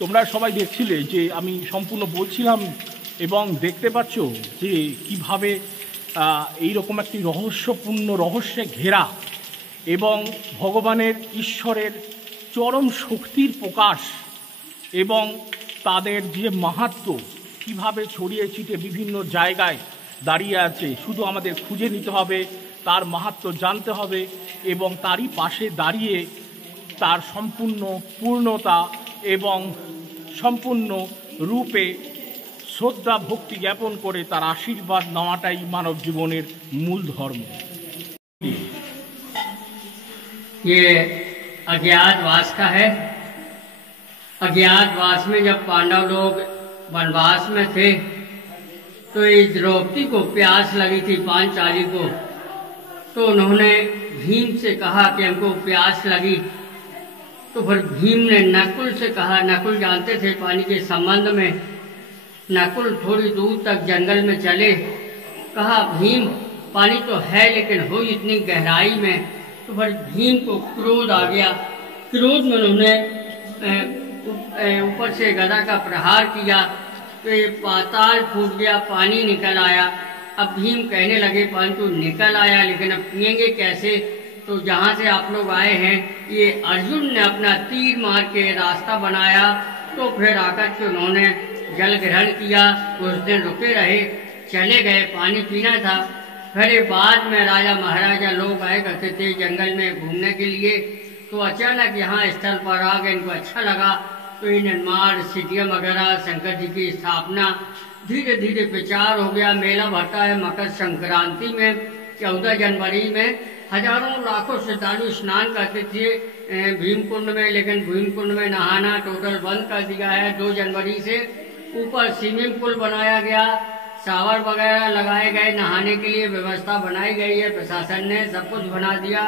তোমরা সবাই দেখছিলে যে আমি সম্পূর্ণ বলছিলাম এবং দেখতে পাচ্ছ যে কিভাবে এইরকম একটি রহস্যপূর্ণ রহস্যে ঘেরা এবং ভগবানের ঈশ্বরের চরম শক্তির প্রকাশ এবং তাদের যে মাহাত্ম্য কিভাবে ছড়িয়ে ছিটে বিভিন্ন জায়গায় দাঁড়িয়ে আছে। শুধু আমাদের খুঁজে নিতে হবে, তার মাহাত্ম্য জানতে হবে এবং তারই পাশে দাঁড়িয়ে তার সম্পূর্ণ পূর্ণতা এবং সম্পূर्ण রূপে শ্রদ্ধা ভক্তি জ্ঞাপন করে তার আশীর্বাদ নেওয়াটাই মানব জীবনের মূল ধর্ম। ये अज्ञातवास का है। अज्ञातवास में जब पांडव लोग वनवास में थे तो इस द्रौपदी को प्यास लगी थी पांचाली को, तो उन्होंने भीम से कहा कि हमको प्यास लगी। तो फिर भीम ने नकुल से कहा, नकुल जानते थे पानी के संबंध में। नकुल थोड़ी दूर तक जंगल में चले, कहा भीम पानी तो है लेकिन हो इतनी गहराई में। तो फिर भीम को क्रोध आ गया। क्रोध में उन्होंने ऊपर से गदा का प्रहार किया तो ये पाताल फूट गया, पानी निकल आया। अब भीम कहने लगे पानी तो निकल आया लेकिन अब पिएंगे कैसे। तो जहाँ से आप लोग आए हैं ये अर्जुन ने अपना तीर मार के रास्ता बनाया। तो फिर आकर के उन्होंने जल ग्रहण किया, कुछ दिन रुके रहे, चले गए, पानी पीना था। फिर बाद में राजा महाराजा लोग आए करते थे जंगल में घूमने के लिए, तो अचानक यहाँ स्थल पर आ गए, इनको अच्छा लगा। तो ये निर्माण सिटियम वगैरह शंकर जी की स्थापना धीरे धीरे प्रचार हो गया। मेला भरता है मकर संक्रांति में 14 जनवरी में हजारों लाखों श्रद्धालु स्नान करते थे भीमकुंड में, लेकिन भीमकुंड में नहाना टोटल बंद कर दिया है 2 जनवरी से। ऊपर स्विमिंग पूल बनाया गया, शावर वगैरह लगाए गए, नहाने के लिए व्यवस्था बनाई गई है, प्रशासन ने सब कुछ बना दिया।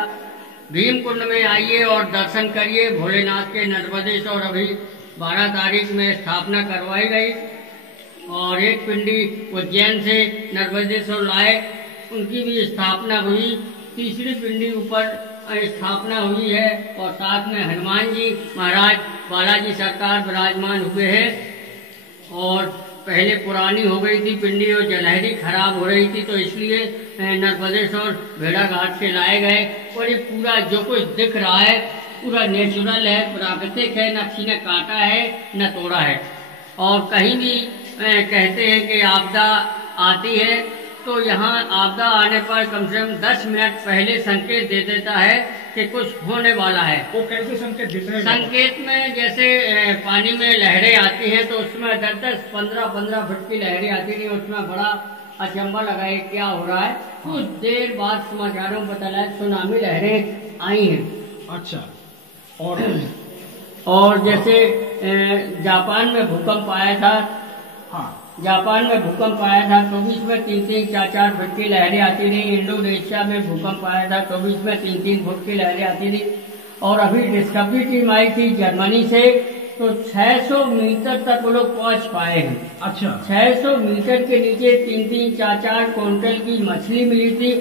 भीमकुंड में आइए और दर्शन करिए भोलेनाथ के नर्मदेश्वर। अभी 12 तारीख में स्थापना करवाई गई और एक पिंडी उज्जैन से नर्मदेश्वर लाए, उनकी भी स्थापना हुई। तीसरी पिंडी ऊपर स्थापना हुई है और साथ में हनुमान जी महाराज बालाजी सरकार विराजमान हुए हैं। और पहले पुरानी हो गई थी पिंडी और जलहरी खराब हो रही थी, तो इसलिए नर्मदेश्वर भेड़ाघाट से लाए गए। और ये पूरा जो कुछ दिख रहा है पूरा नेचुरल है, प्राकृतिक है, न किसी ने काटा है न तोड़ा है। और कहीं भी कहते हैं कि आपदा आती है तो यहाँ आपदा आने पर कम से कम 10 मिनट पहले संकेत दे देता है कि कुछ होने वाला है। वो कैसे संकेत देते हैं? संकेत में जैसे पानी में लहरें आती हैं तो उसमें 10-10, 15-15 फुट की लहरें आती थी, उसमें बड़ा अचंबा लगा है क्या हो रहा है। कुछ देर बाद समाचारों में पता लगा सुनामी लहरें आई हैं। अच्छा। और जैसे जापान में भूकंप आया था, हाँ जापान में भूकंप आया था 24 में 3-3, 4-4 फुट की लहरें आती थी। इंडोनेशिया में भूकंप आया था 24 में 3-3 फुट की लहरें आती थी। और अभी डिस्कवरी टीम आई थी जर्मनी से, तो 600 मीटर तक वो लोग पहुंच पाए हैं। अच्छा। 600 मीटर के नीचे 3-3, 4-4 क्विंटल की मछली मिली थी।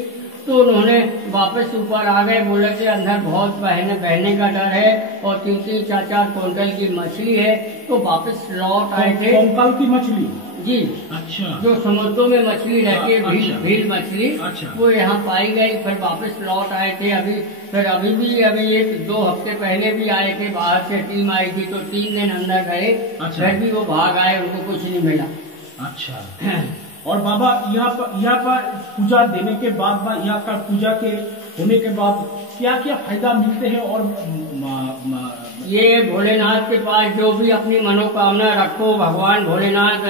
तो उन्होंने वापस ऊपर आ गए, बोले कि अंदर बहुत बहने का डर है और 3-3, 4-4 क्विंटल की मछली है। तो वापस लौट आए थे। कंकाल की मछली? जी। अच्छा। जो समुद्रों में मछली रहती है, भील मछली। अच्छा। वो यहाँ पाई गई, फिर वापस लौट आए थे। अभी 1-2 हफ्ते पहले भी आए थे, बाहर से टीम आई थी, तो 3 दिन अंदर गए। अच्छा। फिर भी वो भाग आए, उनको कुछ नहीं मिला। अच्छा। और बाबा यहाँ पर पूजा देने के बाद यहाँ का पूजा के होने के बाद क्या क्या फायदा मिलते हैं? और ये भोलेनाथ के पास जो भी अपनी मनोकामना रखो, भगवान भोलेनाथ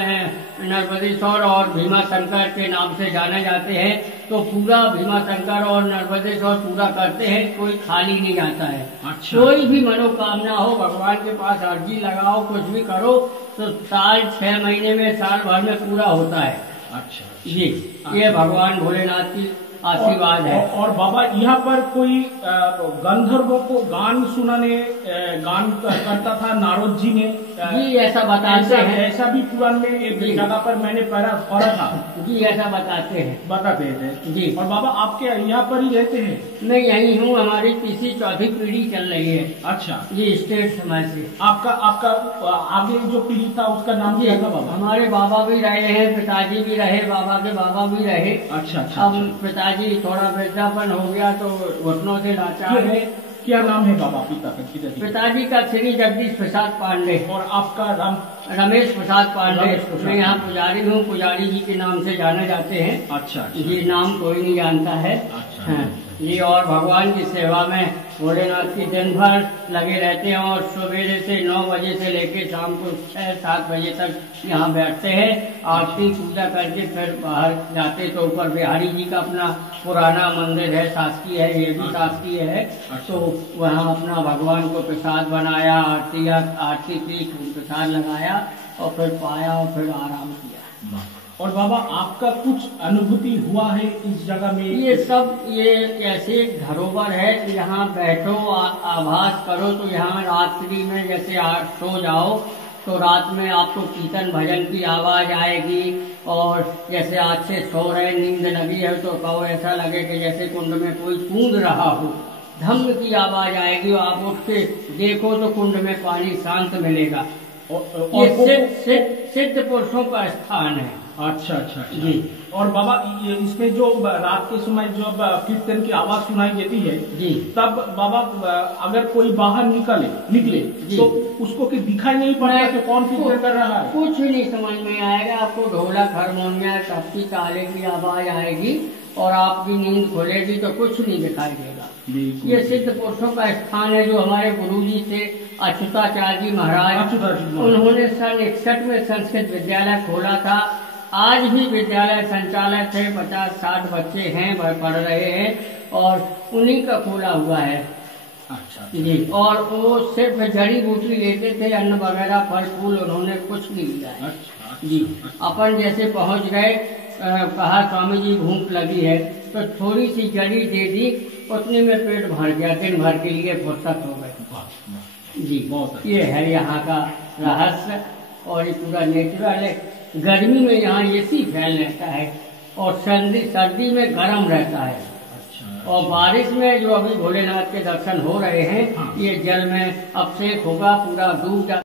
नर्मदेश्वर और भीमा शंकर के नाम से जाने जाते हैं, तो पूरा भीमा शंकर और नर्मदेश्वर पूरा करते हैं, कोई खाली नहीं आता है। अच्छा। कोई भी मनोकामना हो भगवान के पास अर्जी लगाओ, कुछ भी करो तो साल 6 महीने में, साल भर में पूरा होता है। अच्छा जी, ये भगवान भोलेनाथ की आशीर्वाद है। और बाबा यहाँ पर कोई गंधर्वों को गान सुनाने गान करता था नारद जी ने? जी ऐसा बताते हैं। ऐसा भी पुराण में एक जगह पर मैंने पढ़ा था। जी ऐसा बताते थे जी। और बाबा आपके यहाँ पर ही रहते हैं? मैं यही हूँ, हमारी तीसरी चौथी पीढ़ी चल रही है। अच्छा जी, स्टेट समय से। आपका आगे जो पीढ़ी था उसका नाम क्या था बाबा? हमारे बाबा भी रहे हैं, पिताजी भी रहे, बाबा के बाबा भी रहे। अच्छा। अब पिताजी थोड़ा वृद्धापन हो गया तो घुटनों से लाचार है। क्या नाम है बाबा पिता का? पिताजी का श्री जगदीश प्रसाद पांडे। और आपका रमेश प्रसाद पांडे। मैं यहाँ पुजारी हूँ, पुजारी जी के नाम से जाने जाते हैं। अच्छा। ये नाम कोई नहीं जानता है। अच्छा। जी, और भगवान की सेवा में भोलेनाथ की दिन भर लगे रहते हैं और सवेरे से 9 बजे से लेकर शाम को 6-7 बजे तक यहाँ बैठते हैं, आरती पूजा करके फिर बाहर जाते। तो ऊपर बिहारी जी का अपना पुराना मंदिर है, शासकीय है, ये भी शासकीय है। तो वहाँ अपना भगवान को प्रसाद बनाया, आरती की, प्रसाद लगाया और फिर पाया और फिर आराम किया। और बाबा आपका कुछ अनुभूति हुआ है इस जगह में? ये सब ये ऐसे धरोहर है कि यहाँ बैठो, आभास करो। तो यहाँ रात्रि में जैसे सो जाओ तो रात में आपको कीर्तन भजन की आवाज आएगी, और जैसे आज से सो रहे, नींद लगी है तो कहो ऐसा लगे कि जैसे कुंड में कोई कूद रहा हो, धम्म की आवाज आएगी और आप उठ के देखो तो कुंड में पानी शांत मिलेगा। ये सिद्ध पुरुषों का स्थान है। अच्छा जी। और बाबा इसमें जो रात के समय जब कीर्तन की आवाज सुनाई देती है जी, तब बाबा अगर कोई बाहर निकले तो उसको कि दिखाई नहीं पड़ेगा कि कौन कीर्तन कर रहा है? कुछ नहीं समझ में आएगा। आपको ढोलक, हारमोनिया, टप्पी, ताले की आवाज आएगी और आपकी नींद खुलेगी तो कुछ नहीं दिखाई देगा। ये सिद्ध पुरुषों का स्थान है। जो हमारे गुरुजी थे अच्युताचार्य जी महाराज, उन्होंने सन 61 में संस्कृत विद्यालय खोला था। आज भी विद्यालय संचालक है, 50-60 बच्चे हैं, पढ़ रहे हैं और उन्हीं का खोला हुआ है। अच्छा जी। और वो सिर्फ जड़ी बूटी लेते थे, अन्न वगैरह फल फूल उन्होंने कुछ नहीं लिया है। अच्छा जी। अपन जैसे पहुंच गए, कहा स्वामी जी भूख लगी है तो थोड़ी सी जड़ी दे दी, उतने में पेट भर गया, दिन भर के लिए फुर्सत हो गई। जी, बहुत ये है यहाँ का रहस्य। और ये पूरा नेचुरल है। गर्मी में यहाँ एसी फैल रहता है और सर्दी में गर्म रहता है। अच्छा। और बारिश में जो अभी भोलेनाथ के दर्शन हो रहे हैं, ये जल में अभिषेक होगा, पूरा डूब जाता